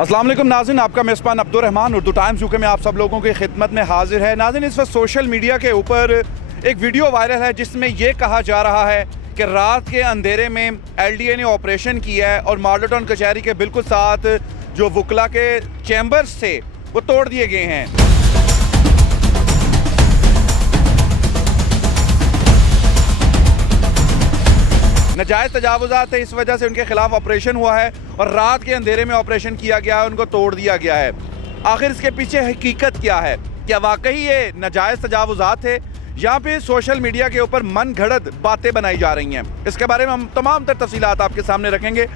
अस्सलाम वालेकुम नाज़रीन, आपका मेज़बान अब्दुल रहमान उर्दू टाइम्स यूके में आप सब लोगों की खिदमत में हाजिर है। नाज़रीन, इस वक्त सोशल मीडिया के ऊपर एक वीडियो वायरल है जिसमें ये कहा जा रहा है कि रात के अंधेरे में LDA ने ऑपरेशन किया है और मॉडल टाउन कचहरी के बिल्कुल साथ जो वकला के चैम्बर्स थे वो तोड़ दिए गए हैं। नाजायज़ तजावुज़ात है, इस वजह से उनके खिलाफ ऑपरेशन हुआ है और रात के अंधेरे में ऑपरेशन किया गया है, उनको तोड़ दिया गया है। आखिर इसके पीछे हकीकत क्या है? क्या वाकई ये नाजायज़ तजावुज़ात है या फिर सोशल मीडिया के ऊपर मन घड़त बातें बनाई जा रही हैं? इसके बारे में हम तमाम तर तफसीलात आपके सामने रखेंगे।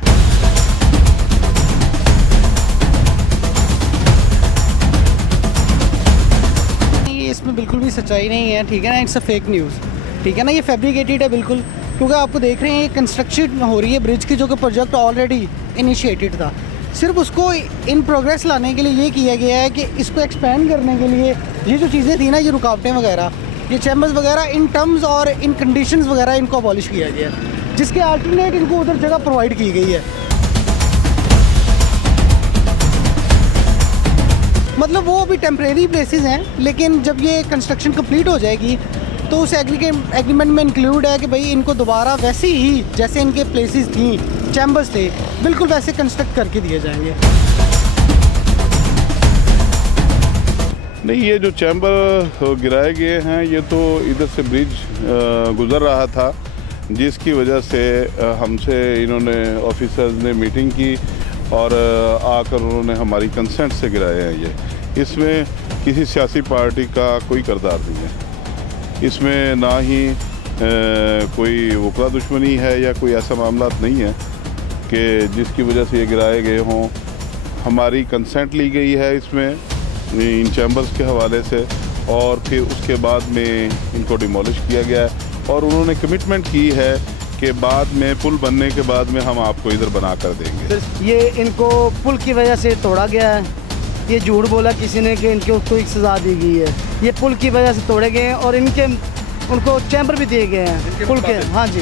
इसमें बिल्कुल भी सच्चाई नहीं है, ठीक है ना। इट्स अ फेक न्यूज़, ठीक है ना। ये फैब्रिकेटेड है बिल्कुल, क्योंकि आपको देख रहे हैं ये कंस्ट्रक्शन हो रही है ब्रिज की, जो कि प्रोजेक्ट ऑलरेडी इनिशिएटेड था। सिर्फ उसको इन प्रोग्रेस लाने के लिए ये किया गया है कि इसको एक्सपेंड करने के लिए ये जो चीज़ें थी ना, ये रुकावटें वगैरह, ये चैम्बर्स वगैरह, इन टर्म्स और इन कंडीशंस वगैरह इनको अबॉलिश किया गया है, जिसके अल्टरनेट इनको उधर जगह प्रोवाइड की गई है। मतलब वो अभी टेम्परेरी प्लेसेस हैं, लेकिन जब ये कंस्ट्रक्शन कंप्लीट हो जाएगी तो उस एग्रीमेंट में इंक्लूड है कि भाई इनको दोबारा वैसे ही जैसे इनके प्लेसेस थी, चैम्बर्स थे, बिल्कुल वैसे कंस्ट्रक्ट करके दिए जाएंगे। नहीं, ये जो चैम्बर गिराए गए हैं ये तो इधर से ब्रिज गुज़र रहा था, जिसकी वजह से हमसे इन्होंने ऑफिसर्स ने मीटिंग की और आकर उन्होंने हमारी कंसेंट से गिराए हैं। ये इसमें किसी सियासी पार्टी का कोई किरदार नहीं है, इसमें ना ही कोई वकला दुश्मनी है या कोई ऐसा मामला नहीं है कि जिसकी वजह से ये गिराए गए हों। हमारी कंसेंट ली गई है इसमें इन चैम्बर्स के हवाले से और फिर उसके बाद में इनको डिमोलिश किया गया है और उन्होंने कमिटमेंट की है कि बाद में पुल बनने के बाद में हम आपको इधर बना कर देंगे। ये इनको पुल की वजह से तोड़ा गया है, ये झूठ बोला किसी ने कि इनको कोई सज़ा दी गई है। ये पुल की वजह से तोड़े गए हैं और उनको चैम्बर भी दिए गए हैं पुल के। हाँ जी,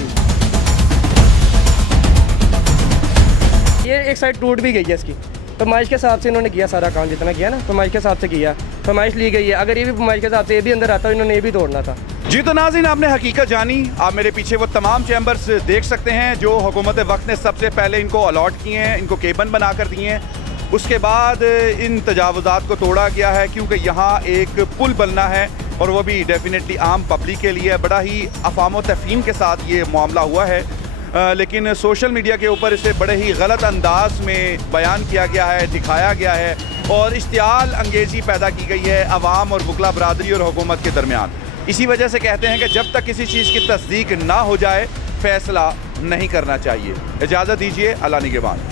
ये एक साइड टूट भी गई है इसकी, फरमाइश के हिसाब से इन्होंने किया सारा काम, जितना किया ना फरमाइश के हिसाब से किया, फरमाइश ली गई है। अगर ये भी फरमाइश के हिसाब से ये भी अंदर आता, इन्होंने ये भी तोड़ना था। जी तो नाज़रीन, आपने हकीकत जानी। आप मेरे पीछे वो तमाम चैम्बर्स देख सकते हैं जो हुकूमत वक्त ने सबसे पहले इनको अलॉट किए हैं, इनको केबन बना कर दिए हैं। उसके बाद इन तजावुज़ात को तोड़ा गया है क्योंकि यहाँ एक पुल बनना है और वो भी डेफिनेटली आम पब्लिक के लिए। बड़ा ही अफाम व तफहीम के साथ ये मामला हुआ है, लेकिन सोशल मीडिया के ऊपर इसे बड़े ही गलत अंदाज में बयान किया गया है, दिखाया गया है और इश्तियाल अंगेज़ी पैदा की गई है अवाम और वकला बरादरी और हुकूमत के दरमियान। इसी वजह से कहते हैं कि जब तक किसी चीज़ की तस्दीक ना हो जाए फैसला नहीं करना चाहिए। इजाज़त दीजिए, अल्लाह निगहबान।